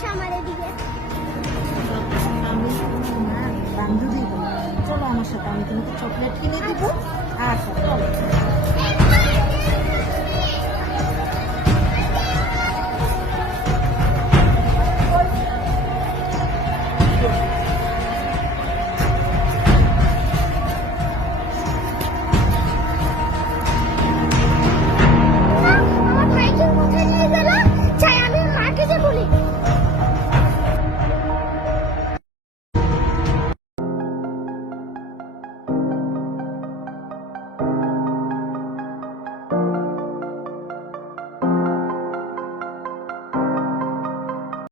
আসো আমার এদিকে। আমি বান্ধবী, চলো আমার সাথে, আমি তোমাকে চকলেট কিনে দেবো। আচ্ছা চলো।